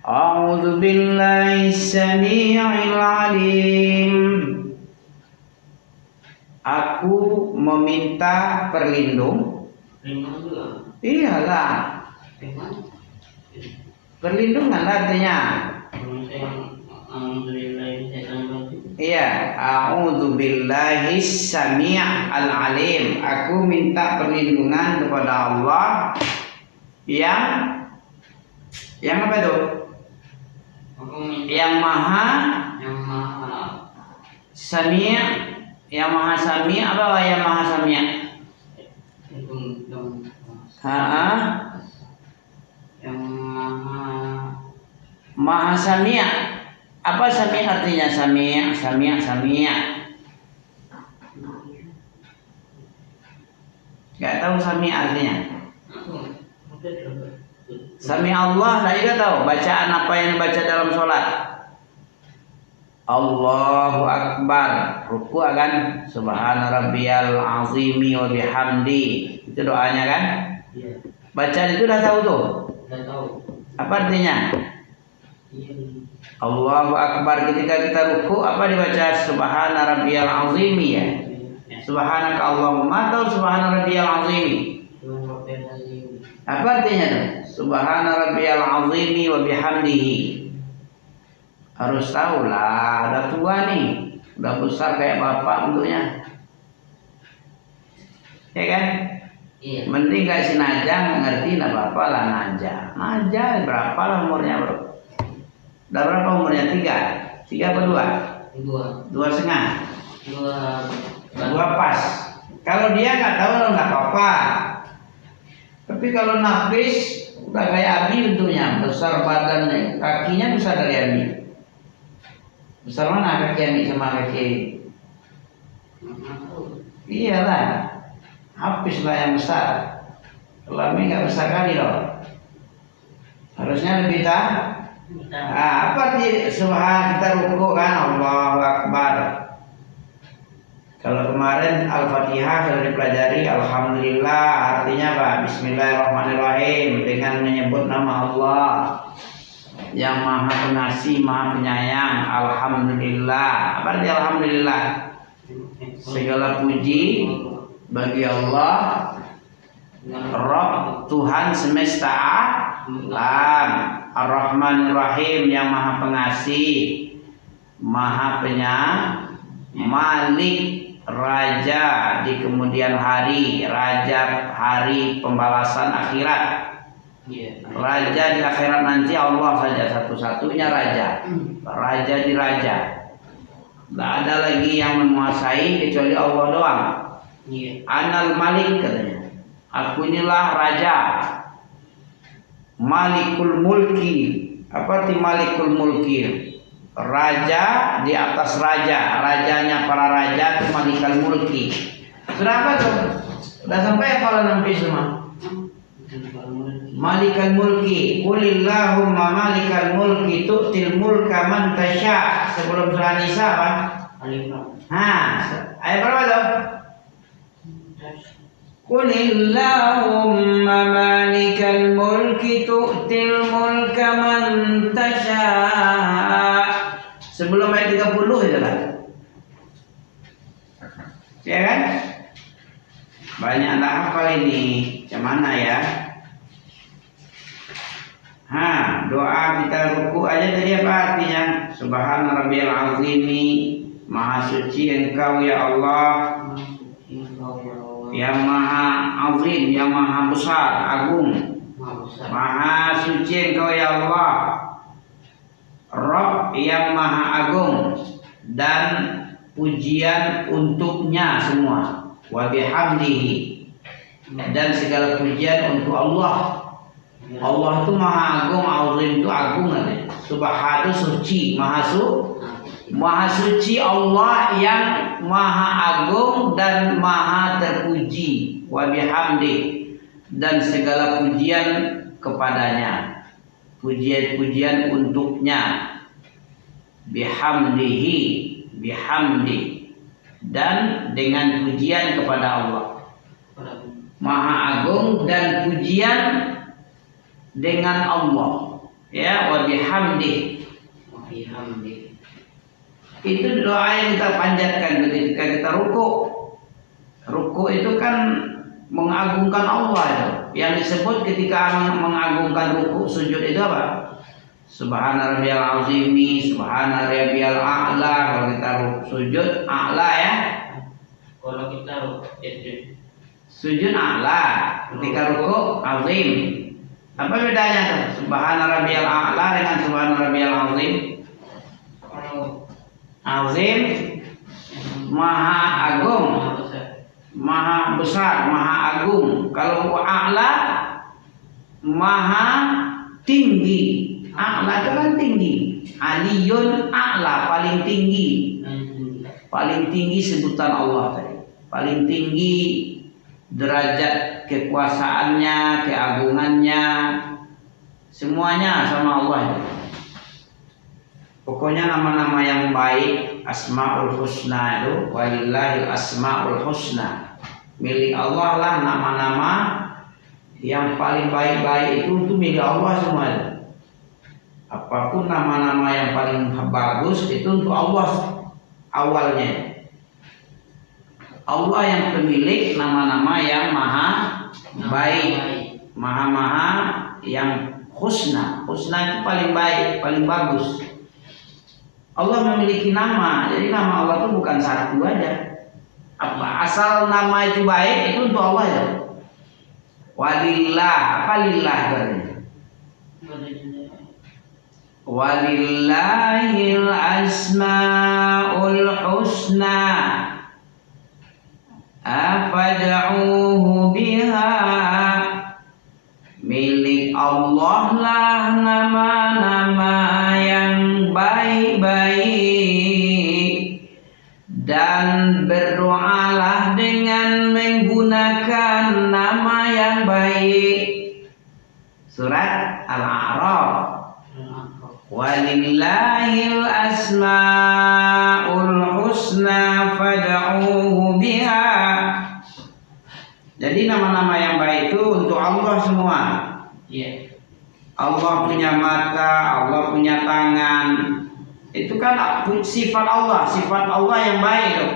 A'udzu billahi samii'il 'aliim. Aku meminta perlindungan. Iyalah. Perlindungan artinya. Iya, a'udzu billahi samii'il 'aliim. Aku minta perlindungan kepada Allah yang apa itu? Yang maha Sami', yang maha Sami', apa yang maha Sami'? Yang maha Sami'. Apa Sami' artinya? Sami'. Gak tahu Sami' artinya. Sami Allah, tak juga tahu bacaan apa yang dibaca dalam sholat. Allahu Akbar, ruku kan Subhana rabbiyal azimi wa bihamdi. Itu doanya kan? Iya. Bacaan itu udah tahu tuh? Udah tahu. Apa artinya? Iya. Allahu Akbar, ketika kita ruku apa dibaca? Subhana rabbiyal azimi ya. Subhanaka Allahumma atau Subhana rabbiyal azimi. Apa artinya tuh? Subhana rabbiyal azimi wa bihamdihi. Harus tahu lah, udah tua nih, udah besar kayak bapak bentuknya, ya kan? Iya. Mending kayak si Najang ngerti nggak apa-apa lah. Najang berapa lah umurnya bro? Udah berapa umurnya? 3 apa 2? 2,5. 2 pas. Kalau dia nggak tahu nggak apa-apa. Tapi kalau nafis udah kayak Abi bentuknya, besar badannya, kakinya besar dari Abi. Besar mana kaki Abi sama kaki? Iyalah, Hafiz lah yang besar. Kalau Abi nggak besar kali loh. Harusnya lebih apa di subhan kita ruku kan Allahu Akbar. Kalau kemarin Al-Fatihah sudah dipelajari, Alhamdulillah artinya apa? Bismillahirrahmanirrahim, dengan menyebut nama Allah yang maha pengasih, maha penyayang. Alhamdulillah. Apa arti Alhamdulillah? Segala puji bagi Allah, Rabb, Tuhan semesta alam, Ar-Rahmanir-Rahim, yang maha pengasih, maha penyayang, Malik, Raja di kemudian hari, Raja hari pembalasan akhirat. Raja di akhirat nanti Allah saja satu-satunya Raja. Raja di Raja. Tidak ada lagi yang menguasai kecuali Allah doang. Anal Malik katanya. Aku inilah Raja. Malikul Mulki. Apa arti Malikul Mulki? Raja di atas raja, rajanya para raja itu Malikal Mulki. Sudah apa tuh? Sudah sampai kalau nanti semua. Malikal Mulki, Qulillahumma Malikal Mulki tu'til mulka man tasya. Sebelum surah Nisa apa? Ayat berapa tuh? Qulillahumma Malikal Mulki tu'til mulka man tasya. Sebelum ayat 30 itu kan? Ya kan? Banyak tak hafal ini. Macam mana ya? Doa kita ruku aja tadi apa artinya? Subhana rabbiyal azimi, maha suci Engkau ya Allah, yang maha azim, yang maha besar, agung. Maha suci Engkau ya Allah, Rabb yang maha agung, dan pujian untuknya semua. Wa bihamdihi, dan segala pujian untuk Allah. Allah itu maha agung, azim itu agung nanti. Subhanahu suci, maha suci Allah yang maha agung dan maha terpuji. Wa bihamdi, dan segala pujian kepadanya. Pujian-pujian untuknya. Bihamdihi, bihamdi, dan dengan pujian kepada Allah. Maha agung dan pujian dengan Allah, ya, wa bihamdi. Itu doa yang kita panjatkan ketika kita ruku. Ruku itu kan mengagungkan Allah itu. Yang disebut ketika mengagungkan ruku, sujud itu apa? Subhana rabbiyal azimi, subhana rabbiyal a'la. Kalau kita sujud a'la, ya. Kalau kita sujud a'la, ketika ruku azim. Apa bedanya tuh? Subhana rabbiyal a'la dengan subhana rabbiyal azim. Azim maha agung, maha besar, maha agung. Kalau a'la maha tinggi. A'la itu kan tinggi. Aliyun a'la, paling tinggi. Paling tinggi sebutan Allah tadi. Paling tinggi derajat kekuasaannya, keagungannya, semuanya sama Allah. Pokoknya nama-nama yang baik, Asmaul Husna itu, walillahil asmaul husna. Milik Allah lah nama-nama yang paling baik-baik itu milik Allah semua. Apapun nama-nama yang paling bagus itu untuk Allah awalnya. Allah yang pemilik nama-nama yang maha baik, maha-maha yang husna. Husna itu paling baik, paling bagus. Allah memiliki nama, jadi nama Allah itu bukan satu aja. Apa asal nama itu baik itu untuk Allah ya. Walillah, apa lillah berarti? Walillahil asmaul husna fad'uhu biha. Milik Allah lah nama-nama yang baik-baik, dan berdoalah dengan menggunakan nama yang baik. Surat Al-A'raf. Walillahil asmaul husna fad'uhu biha. Jadi nama-nama yang baik itu untuk Allah semua. Iya. Allah punya mata, Allah punya tangan. Itu kan sifat Allah yang baik itu.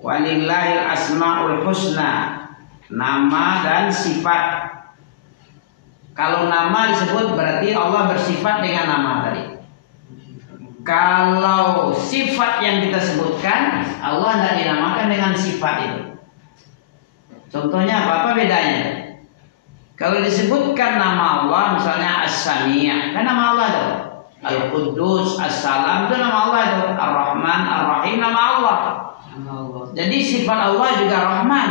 Walillahil asmaul husna. Nama dan sifat. Kalau nama disebut berarti Allah bersifat dengan nama tadi. Kalau sifat yang kita sebutkan, Allah tidak dinamakan dengan sifat itu. Contohnya apa bedanya? Kalau disebutkan nama Allah, misalnya As-Sami', kan nama Allah itu. Al-Quddus, As-Salam itu nama Allah itu. Ar-Rahman, Ar-Rahim nama Allah. Jadi sifat Allah juga Rahman.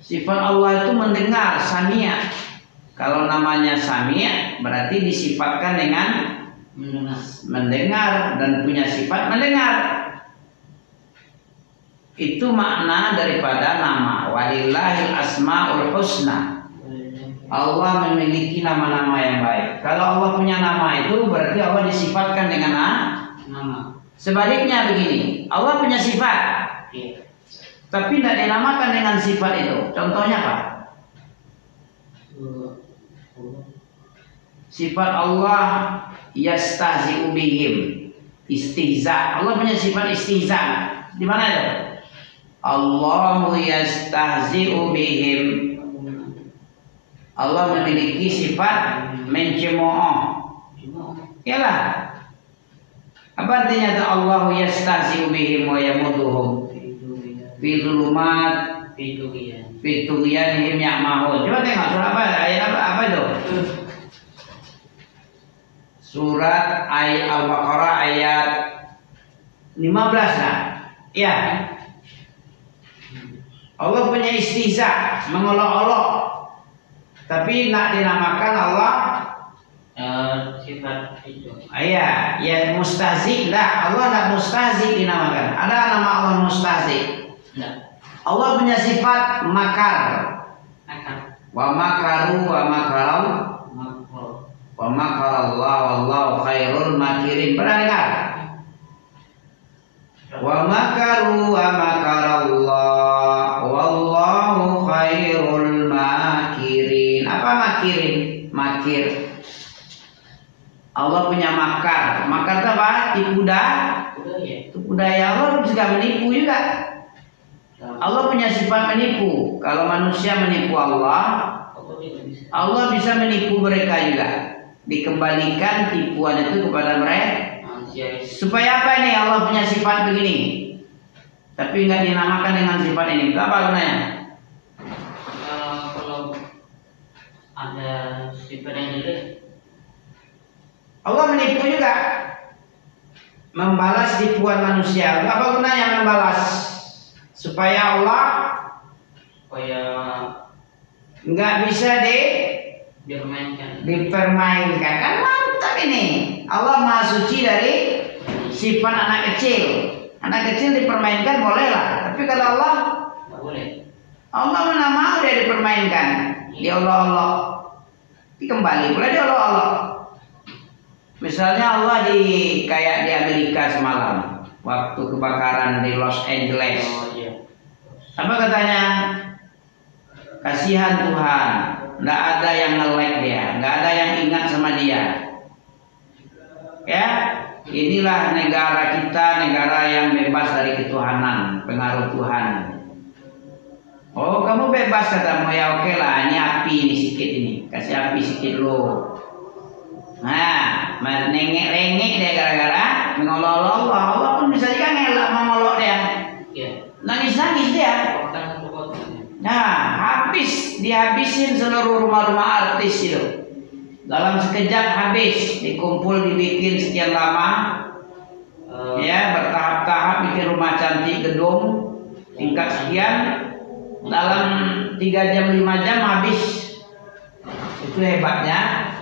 Sifat Allah itu mendengar, Sami'. Kalau namanya Sami' berarti disifatkan dengan mendengar dan punya sifat mendengar. Itu makna daripada nama. Walillahil asmaul husna. Allah memiliki nama-nama yang baik. Kalau Allah punya nama itu berarti Allah disifatkan dengan nama. Sebaliknya begini, Allah punya sifat, tapi tidak dinamakan dengan sifat itu. Contohnya apa? Sifat Allah yastahzi'u bihim, istihza. Allah punya sifat istihza. Di mana itu? Allahu yastahzi'u bihim. Allah memiliki sifat mencemooh. Iyalah. Apa artinya itu? Allahu yastahzi'u bihim wa yamuduhum fi dhulumat fi tughyanihim ya'mahun. Coba tengok surah apa? Ayat apa itu? Surat Al-Baqarah ayat 15 lah. Ya. Allah punya istihza, mengolok-olok. Tapi nak dinamakan Allah sifat itu. Iya, ya mustahzi lah. Allah tidak mustahzi dinamakan. Ada nama Allah mustahzi? Tidak. Allah punya sifat makar. Wa makaru wa makaral wa makarallah wallahu khairul makirin. Pernah dengar? Wa makaru wa makarallah wallahu khairul makirin. Apa makirin? makir. Allah punya makar. Makar itu apa? Tipu daya. Allah juga menipu juga. Allah punya sifat menipu. Kalau manusia menipu Allah, Allah bisa menipu mereka juga. Dikembalikan tipuan itu kepada mereka. Supaya apa ini? Allah punya sifat begini, tapi nggak dinamakan dengan sifat ini. Itu apa gunanya? Kalau ada sifat yang jelek, Allah menipu juga, membalas tipuan manusia. Apa gunanya membalas? Supaya Allah nggak bisa dipermainkan. Kan mantap ini. Allah Maha Suci dari sifat anak kecil. Anak kecil dipermainkan bolehlah, tapi kalau Allah nggak boleh. Allah mana mau dia dipermainkan. Dia Allah. Dikembali boleh dia Allah. Misalnya Allah kayak di Amerika semalam waktu kebakaran di Los Angeles. Apa katanya? Kasihan Tuhan, nggak ada yang nge-like dia, nggak ada yang ingat sama dia. Ya, inilah negara kita, negara yang bebas dari ketuhanan, pengaruh Tuhan. Oh, kamu bebas katamu, ya oke lah, ini api ini sedikit ini, kasih api sedikit lo. Nah, nengek-rengek dia gara-gara mengolok Allah. Allah pun bisa juga ngelak mengolok dia. Nangis-nangis dia. Nah, dihabisin seluruh rumah-rumah artis itu. Dalam sekejap habis, dikumpul dibikin sekian lama. Ya, bertahap-tahap bikin rumah cantik, gedung tingkat sekian. Dalam 3 jam 5 jam habis. Itu hebatnya.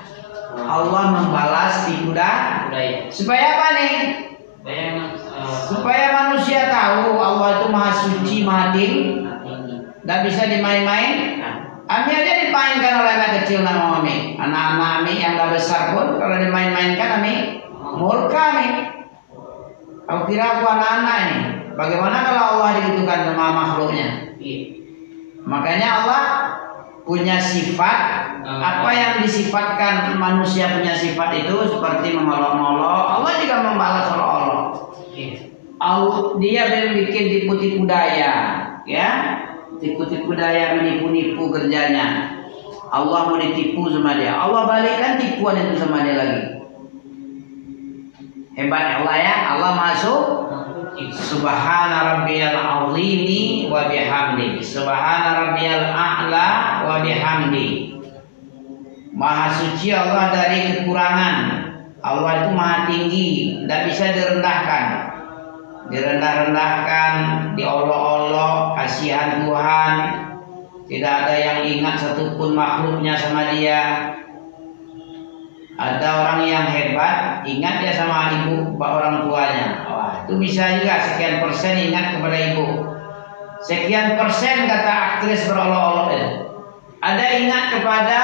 Allah membalas tipu daya. Supaya apa nih? Supaya manusia tahu Allah itu Maha Suci, Maha Tinggi, nggak bisa dimain-main. Ami aja dimainkan oleh anak kecil nama Ami. Anak-anak Ami yang nggak besar pun kalau dimain-mainkan Ami murka Ami. Kau kira aku anak-anak ini? Bagaimana kalau Allah digitukan sama makhluknya? Makanya Allah punya sifat. Apa yang disifatkan manusia punya sifat itu seperti mengolok-olok, Allah juga membalas olok-olok. Dia bikin tipu-tipu daya, ya, tipu-tipu daya, menipu-nipu kerjanya. Allah mau ditipu sama dia, Allah balikkan tipuan itu sama dia lagi. Hebat Allah ya, Allah masuk. Subhana rabbiyal azimi wa bihamdi. Subhana rabbiyal a'la wa bihamdi. Maha suci Allah dari kekurangan. Allah itu maha tinggi, tidak bisa direndahkan. Direndah-rendahkan, diolok-olok, kasihan Tuhan. Tidak ada yang ingat satupun makhluknya sama dia. Ada orang yang hebat, ingat dia sama ibu, orang tuanya. Wah, itu bisa juga sekian persen ingat kepada ibu. Sekian persen kata aktris berolok-olok itu. Ada ingat kepada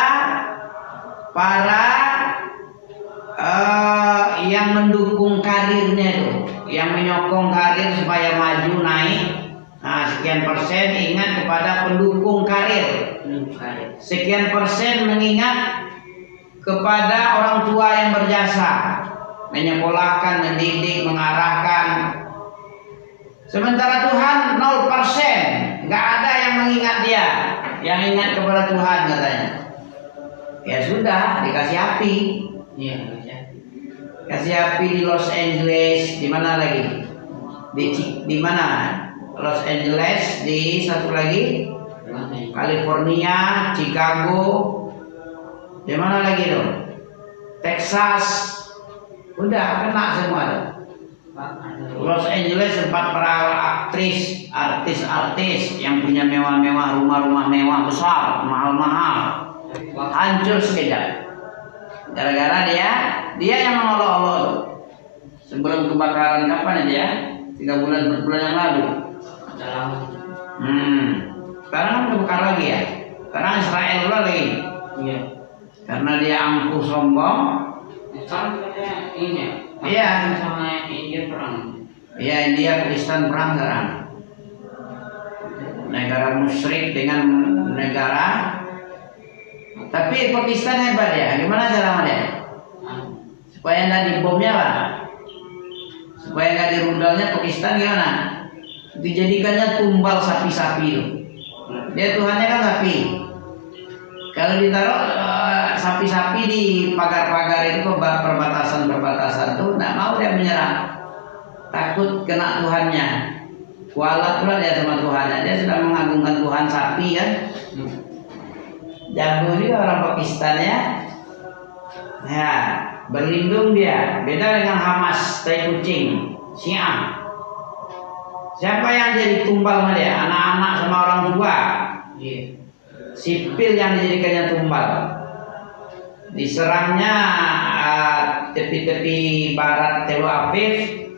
para yang mendukung karirnya itu, yang menyokong karir supaya maju naik. Nah, sekian persen ingat kepada pendukung karir. Sekian persen mengingat kepada orang tua yang berjasa, menyekolahkan, mendidik, mengarahkan. Sementara Tuhan 0%, nggak ada yang mengingat dia, yang ingat kepada Tuhan katanya. Ya sudah, dikasih api. Iya, kasih api di Los Angeles, di mana lagi? Di mana? Los Angeles, di satu lagi California, Chicago, di mana lagi tuh? Texas, udah kena semua tuh. Los Angeles tempat para artis yang punya mewah-mewah, rumah-rumah mewah besar, mahal-mahal. Hancur sekejap gara-gara dia yang mengolok-olok. Sebelum kebakaran kapan aja? 3 bulan 4 bulan yang lalu. Sekarang kan kebakar lagi ya. Sekarang Israel pula lagi. Iya. Karena dia angkuh sombong. Sekarang ini. Iya. Sama India perang. Iya, India Pakistan perang sekarang. Negara musyrik dengan negara Tapi Pakistan hebat ya. Gimana caranya dia? Supaya nggak dibomnya lah, supaya nggak dirudalnya Pakistan gimana? Dijadikannya tumbal sapi-sapi itu. Dia Tuhannya kan sapi. Kalau ditaruh sapi-sapi di pagar-pagar itu, perbatasan-perbatasan tuh, nggak mau dia menyerang, takut kena Tuhannya. Kualat pula dia sama Tuhannya. Dia sudah mengagungkan Tuhan sapi kan. Jago juga orang Pakistan ya. Ya, berlindung dia. Beda dengan Hamas, tai kucing, Syiah. Siapa yang jadi tumbal sama dia? Anak-anak sama orang tua. Sipil yang dijadikannya tumbal. Diserangnya tepi-tepi barat Tel Aviv.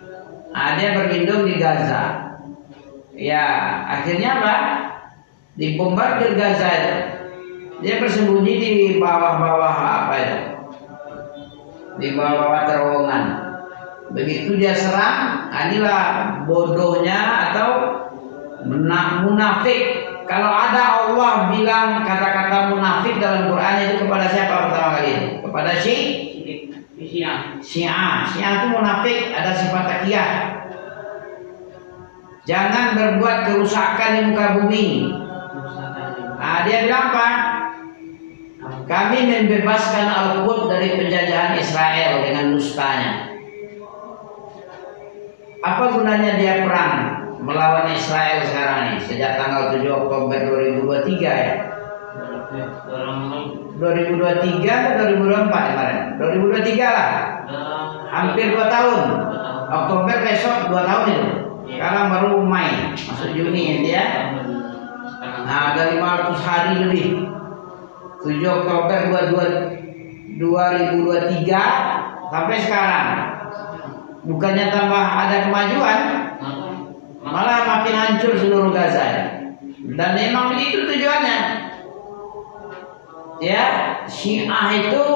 Dia berlindung di Gaza. Ya, akhirnya apa? Dibombardir Gaza itu. Dia bersembunyi di bawah-bawah apa itu? Di bawah-bawah terowongan. Begitu dia serang, inilah bodohnya atau munafik. Kalau ada Allah bilang kata-kata munafik dalam Quran itu kepada siapa pertama kali itu? Kepada Syiah. Syiah itu munafik, ada sifat takiyah. Jangan berbuat kerusakan di muka bumi. Dia bilang apa? Kami membebaskan Al-Quds dari penjajahan Israel dengan dustanya. Apa gunanya dia perang melawan Israel sekarang ini sejak tanggal 7 Oktober 2023 ya? 2023 atau 2024 kemarin? 2023 lah. Hampir 2 tahun. Oktober besok 2 tahun itu. Sekarang baru Mei, masuk Juni ya. Nah, ada 500 hari lebih. 7 Oktober 2023 sampai sekarang. Bukannya tambah ada kemajuan, malah makin hancur seluruh Gaza. Dan memang itu tujuannya. Ya, Syiah itu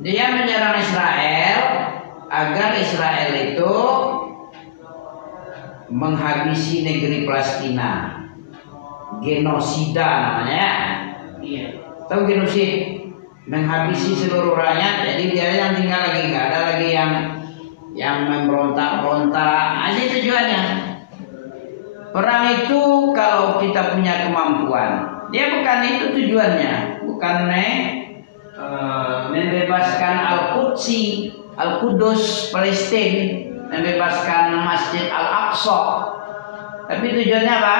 dia menyerang Israel agar Israel itu menghabisi negeri Palestina. Genosida namanya. Iya. Tahu genosid? Menghabisi seluruh rakyat. Jadi dia yang tinggal lagi, nggak ada lagi yang memberontak-berontak. Aja tujuannya. Perang itu kalau kita punya kemampuan, dia bukan itu tujuannya, bukan membebaskan Al-Qudus Palestina, membebaskan Masjid Al-Aqsa. Tapi tujuannya apa?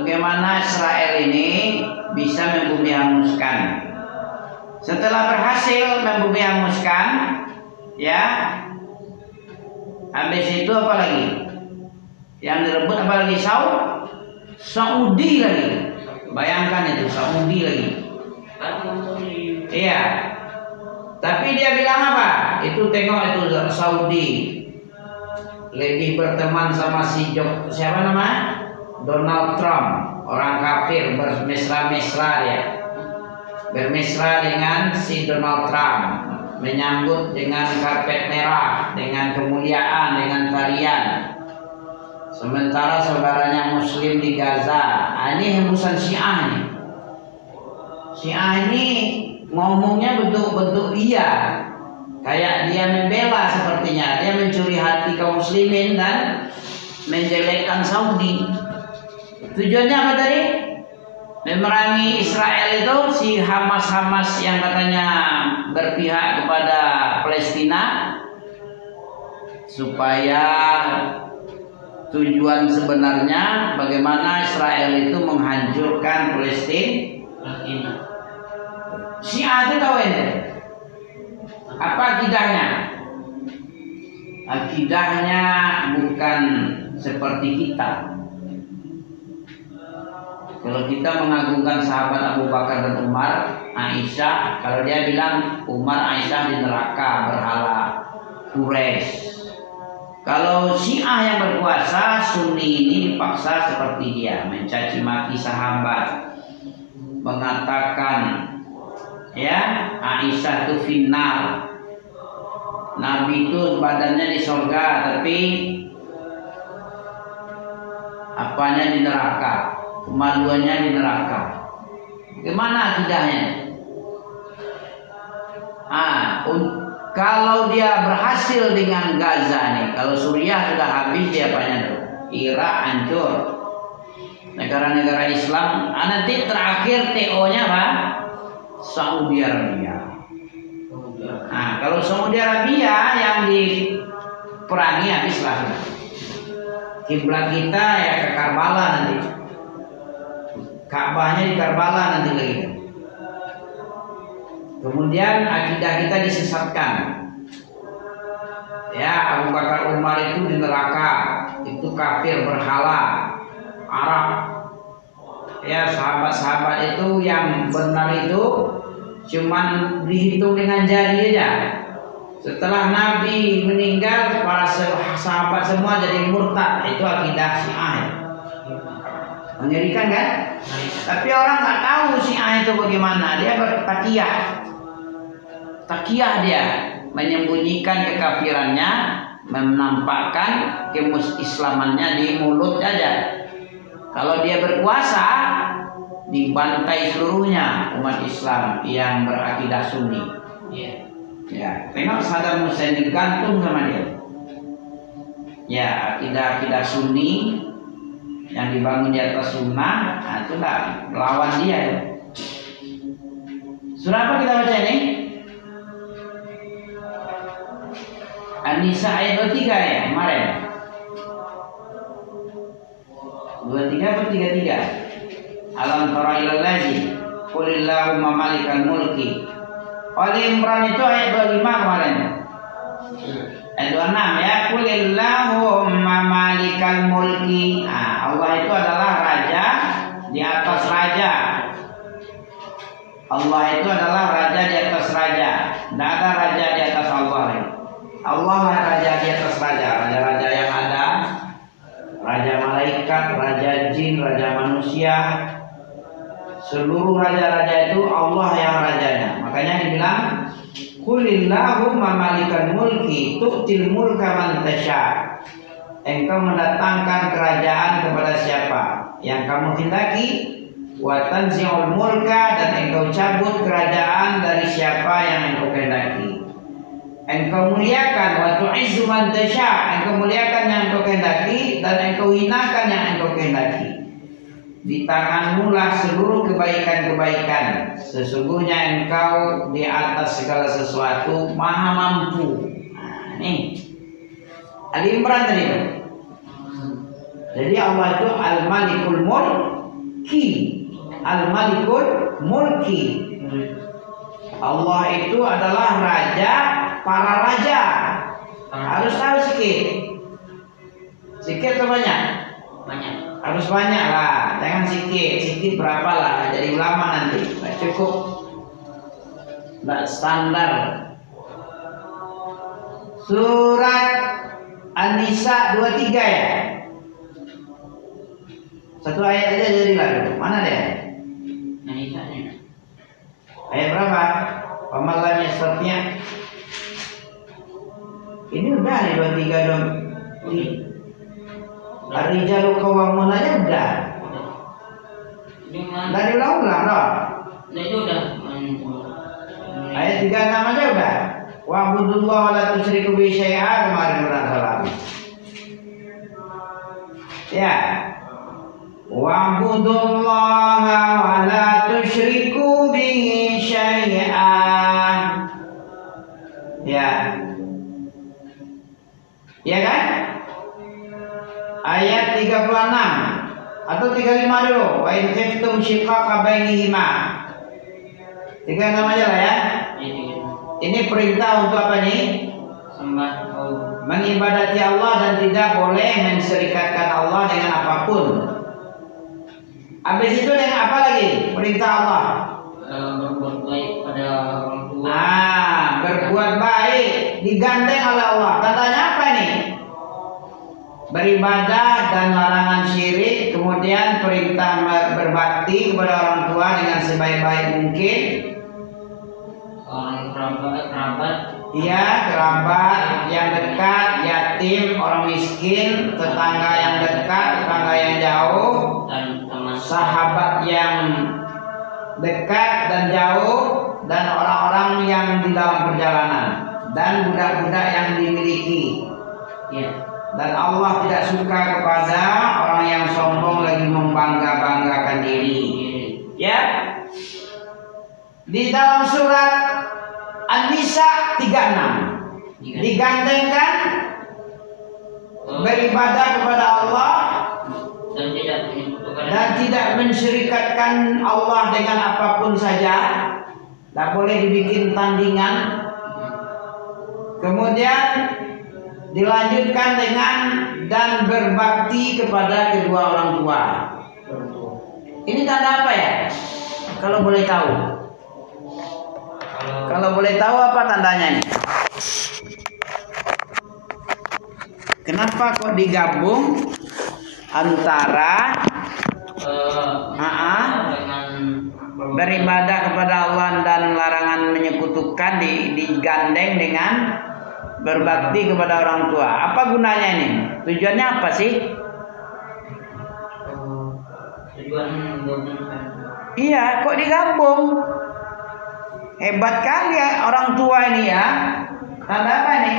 Bagaimana Israel ini bisa membumi hanguskan. Setelah berhasil membumi hanguskan, ya, habis itu apa lagi? Yang direbut apa lagi? Saudi lagi. Bayangkan itu Saudi lagi. Iya. Tapi dia bilang apa? Itu tengok itu Saudi lebih berteman sama siapa nama? Donald Trump, orang kafir, bermesra-mesra dia. Bermesra dengan si Donald Trump, menyambut dengan karpet merah, dengan kemuliaan, dengan tarian. Sementara saudaranya Muslim di Gaza, ini hembusan Syiah nih. Syiah ini ngomongnya bentuk-bentuk iya, kayak dia membela sepertinya, dia mencuri hati kaum muslimin dan menjelekkan Saudi. Tujuannya apa tadi? Memerangi Israel itu, si Hamas yang katanya berpihak kepada Palestina, supaya tujuan sebenarnya bagaimana Israel itu menghancurkan Palestina. Syiah itu tahu ente? Apa akidahnya? Akidahnya bukan seperti kita. Kalau kita mengagungkan sahabat Abu Bakar dan Umar, Aisyah, kalau dia bilang Umar, Aisyah di neraka berhala Quraisy. Kalau Syiah yang berkuasa, Sunni ini dipaksa seperti dia, mencaci maki sahabat, mengatakan ya Aisyah itu final, Nabi itu badannya di surga tapi apanya di neraka, kemaluannya di neraka. Gimana akidahnya? Kalau dia berhasil dengan Gaza nih, kalau Suriah sudah habis dia apanya tuh? Irak hancur. Negara-negara Islam, nanti terakhir TO-nya apa? Saudi Arabia. Nah, kalau Saudi Arabia yang diperangi habislah. Kiblat kita ya ke Karbala nanti. Ka'bahnya di Karbala nanti lagi. Kemudian akidah kita disesatkan. Ya, Abu Bakar Umar itu di neraka, itu kafir berhala Arab. Ya, sahabat-sahabat itu yang benar itu cuman dihitung dengan jari aja. Setelah Nabi meninggal, para sahabat semua jadi murtad. Itu akidah Syiah. Mengerikan kan? Tapi orang nggak tahu Syiah itu bagaimana. Dia bertakiyah. Takiyah dia menyembunyikan kekafirannya, menampakkan kemusislamannya di mulut saja. Kalau dia berkuasa, dibantai seluruhnya umat Islam yang berakidah Sunni. Ya, tengok Saddam Hussein digantung sama dia. Ya, akidah Sunni yang dibangun di atas sunnah, itu lah lawan dia. Ya. Surah apa kita baca ini? An-Nisa ayat 23 ya kemarin. 23 atau 33? Alam tara ilal ladzi qulillahumma malikal mulki. Ali Imran itu ayat 25 kemarin. Ayat 26 ya, qulillahumma malikal mulki. Allah itu adalah raja di atas raja. Allah itu adalah raja di atas raja. Tidak ada raja di atas Allah. Allah raja di atas raja. Raja-raja yang ada, raja malaikat, raja jin, raja manusia. Seluruh raja-raja itu Allah yang rajanya. Makanya dibilang qulillahumma malikal mulki tu'til mulka man tasya. Engkau mendatangkan kerajaan kepada siapa yang kamu hendaki, wa tanzi'ul mulka, dan engkau cabut kerajaan dari siapa yang engkau kehendaki. Engkau muliakan, wa tu'izzu man tasya, engkau muliakan yang engkau kehendaki dan engkau hinakan yang engkau kehendaki. Di tanganmu lah seluruh kebaikan-kebaikan. Sesungguhnya engkau di atas segala sesuatu maha mampu. Nih Ali Imran tadi. Jadi Allah itu Al-Malikul Mulki. Al-Malikul Mulki. Allah itu adalah raja para raja. Harus tahu sikit. Sikit atau banyak? Banyak. Harus banyak lah, jangan sikit berapa lah, jadi ulama nanti, nggak cukup, nggak standar. Surat An-Nisa 23 ya, satu ayat aja jadi lalu, mana deh? An-Nisa-nya. Ayat berapa? Pemalannya stopnya. Ini udah nih 23 dong. Ar-rijalu qawwamun aja udah. Udah diulang-ulang loh. Nah itu udah. Ayat 36 aja udah. Wa'budullaha wa la tusyriku bihi syai'a, kemarin udah salah. Ya. Wa'budullaha wa la tusyriku bihi syai'a. Ya. Ya kan? Ayat 36 atau 35 dulu. Wa in khiftum shiqaqa bainihima. 36 aja lah ya. Ini perintah untuk apa nih? Mengibadati Allah dan tidak boleh menserikatkan Allah dengan apapun. Habis itu dengan apa lagi? Perintah Allah. Berbuat baik pada orang tua. Berbuat baik digandeng oleh Allah. Katanya apa nih? Beribadah dan larangan syirik, kemudian perintah berbakti kepada orang tua dengan sebaik-baik mungkin. Orang kerabat. Iya, kerabat yang dekat, yatim, orang miskin, tetangga yang dekat, tetangga yang jauh, dan teman. sahabat yang dekat dan jauh, dan orang-orang yang di dalam perjalanan, dan budak-budak yang dimiliki. Dan Allah tidak suka kepada orang yang sombong lagi membangga-banggakan diri. Ya. Di dalam surat An-Nisa 36 digandengkan beribadah kepada Allah dan tidak mensyirikatkan Allah dengan apapun saja. Tak boleh dibikin tandingan. Kemudian dilanjutkan dengan dan berbakti kepada kedua orang tua. Ini tanda apa ya? Kalau boleh tahu. Kalau boleh tahu apa tandanya ini? Kenapa kok digabung antara beribadah kepada Allah dan larangan menyekutukan digandeng dengan berbakti kepada orang tua? Apa gunanya ini? Tujuannya apa sih? Iya, kok digabung? Hebat kali ya orang tua ini ya. Tanda apa nih?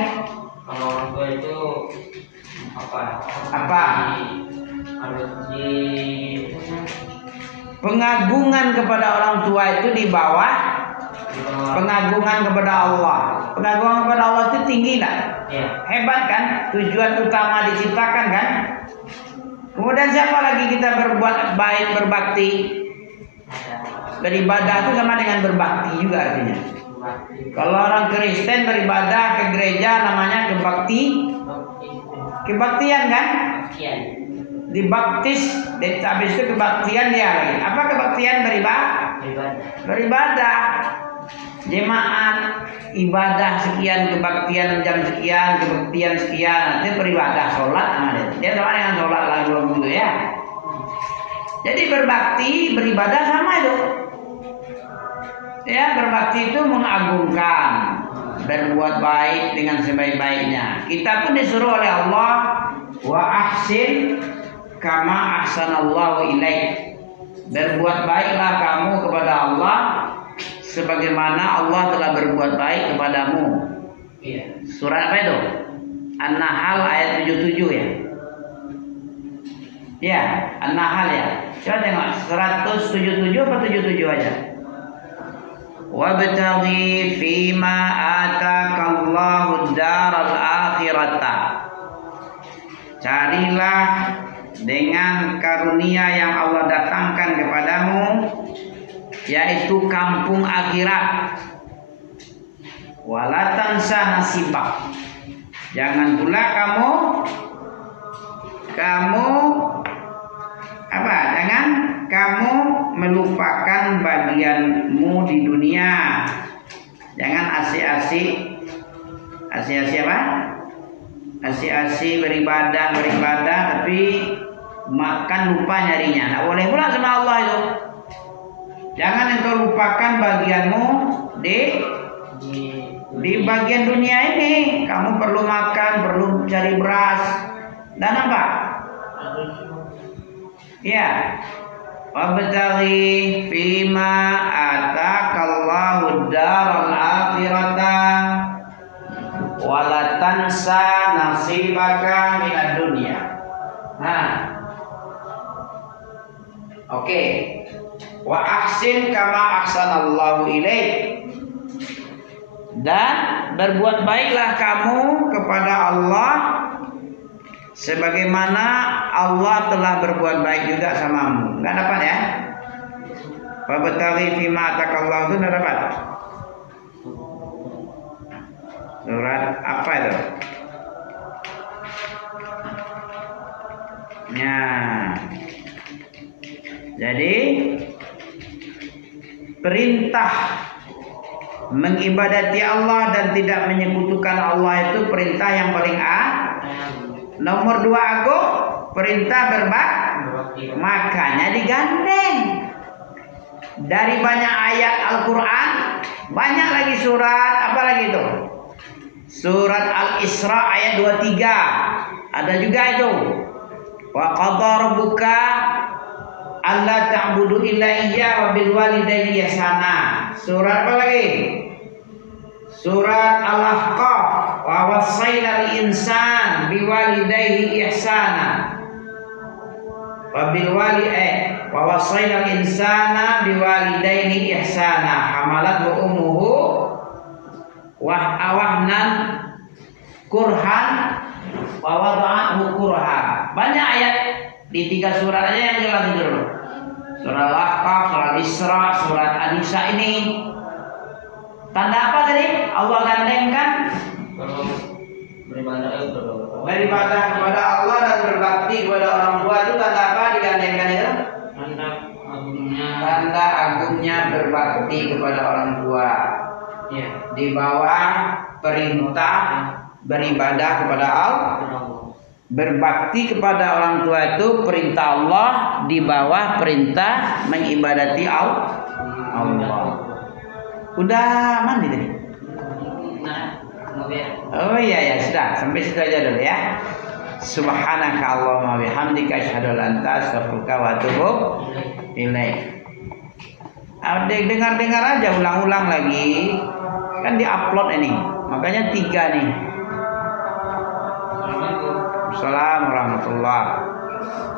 Kalau orang tua itu apa? Harus pengagungan kepada orang tua itu di bawah pengagungan kepada Allah. Pengagungan kepada Allah itu tinggi tak? Ya. Hebat kan? Tujuan utama diciptakan kan? Kemudian siapa lagi kita berbuat baik, berbakti? Beribadah itu sama dengan berbakti juga artinya. Kalau orang Kristen beribadah ke gereja namanya kebaktian kan? Dibaptis, habis itu kebaktian dia lagi. Apa kebaktian? Beribadah. Jemaat ibadah sekian, kebaktian jam sekian, kebaktian sekian, nanti beribadah, sholat namanya. Dia sama dengan sholat lalu gitu ya. Jadi berbakti, beribadah sama itu. Ya, berbakti itu mengagungkan dan buat baik dengan sebaik-baiknya. Kita pun disuruh oleh Allah wa ahsin kama ahsanallahu ilaik. Berbuat baiklah kamu kepada Allah sebagaimana Allah telah berbuat baik kepadamu. Iya. Surat apa itu? An-Nahl ayat 77 ya. Ya, An-Nahl ya. Coba tengok 177 apa 77 aja. Wabtaghi fima atakallahu daral akhirata. Carilah dengan karunia yang Allah datangkan kepadamu, yaitu kampung akhirat. Wala tansa nasibak. Jangan pula jangan kamu melupakan bagianmu di dunia. Jangan asik-asik apa? Asik-asik beribadah tapi makan lupa nyarinya. Nggak boleh pula sama Allah itu. Jangan engkau lupakan bagianmu di bagian dunia ini. Kamu perlu makan, perlu cari beras dan apa? Ya. Wabtaghi fima atakallahu daral akhirata wala tansa nasibaka minad dunya. Nah. Oke. Wa ahsin kama ahsanallahu ilaik. Dan berbuat baiklah kamu kepada Allah sebagaimana Allah telah berbuat baik juga samamu. Enggak dapat ya? Wabtaghi fima atakallahu itu enggak dapat. Surat apa itu? Ya. Jadi perintah mengibadati Allah dan tidak menyekutukan Allah itu perintah yang paling nomor 2 agung, perintah berbakti. Makanya digandeng. Dari banyak ayat Al-Quran, banyak lagi surat, apa lagi itu? Surat Al-Isra ayat 23. Ada juga itu. Wa qadha rabbuka alla ta'budu illa iyya wa bil walidaini ihsana. Surat apa lagi? Surat Al-Ahqaf. Wa wasainal insan biwalidayhi ihsana. Wa bil wa wasainal insana biwalidaini ihsana. Hamalat ummuhu wahnan kurhan wa wada'ahu kurha. Banyak ayat di 3 surat aja yang jelas itu dulu. Surat Al-Ahqaf, surat Isra, surat An-Nisa ini. Tanda apa tadi? Allah gandengkan beribadah kepada Allah dan berbakti kepada orang tua. Itu tanda apa digandengkan itu? Tanda agungnya berbakti kepada orang tua. Ya. Di bawah perintah beribadah kepada Allah. Berbakti kepada orang tua itu perintah Allah, di bawah perintah mengibadati Allah. Udah mandi tadi? Oh iya sudah, sampai situ aja dulu ya. Subhanaka Allahumma bihamdika asyhadu an la ilaha illa anta astaghfiruka wa atubu ilaik. Dengar aja ulang-ulang lagi. Kan di-upload ini. Makanya 3 nih. Assalamualaikum warahmatullahi wabarakatuh.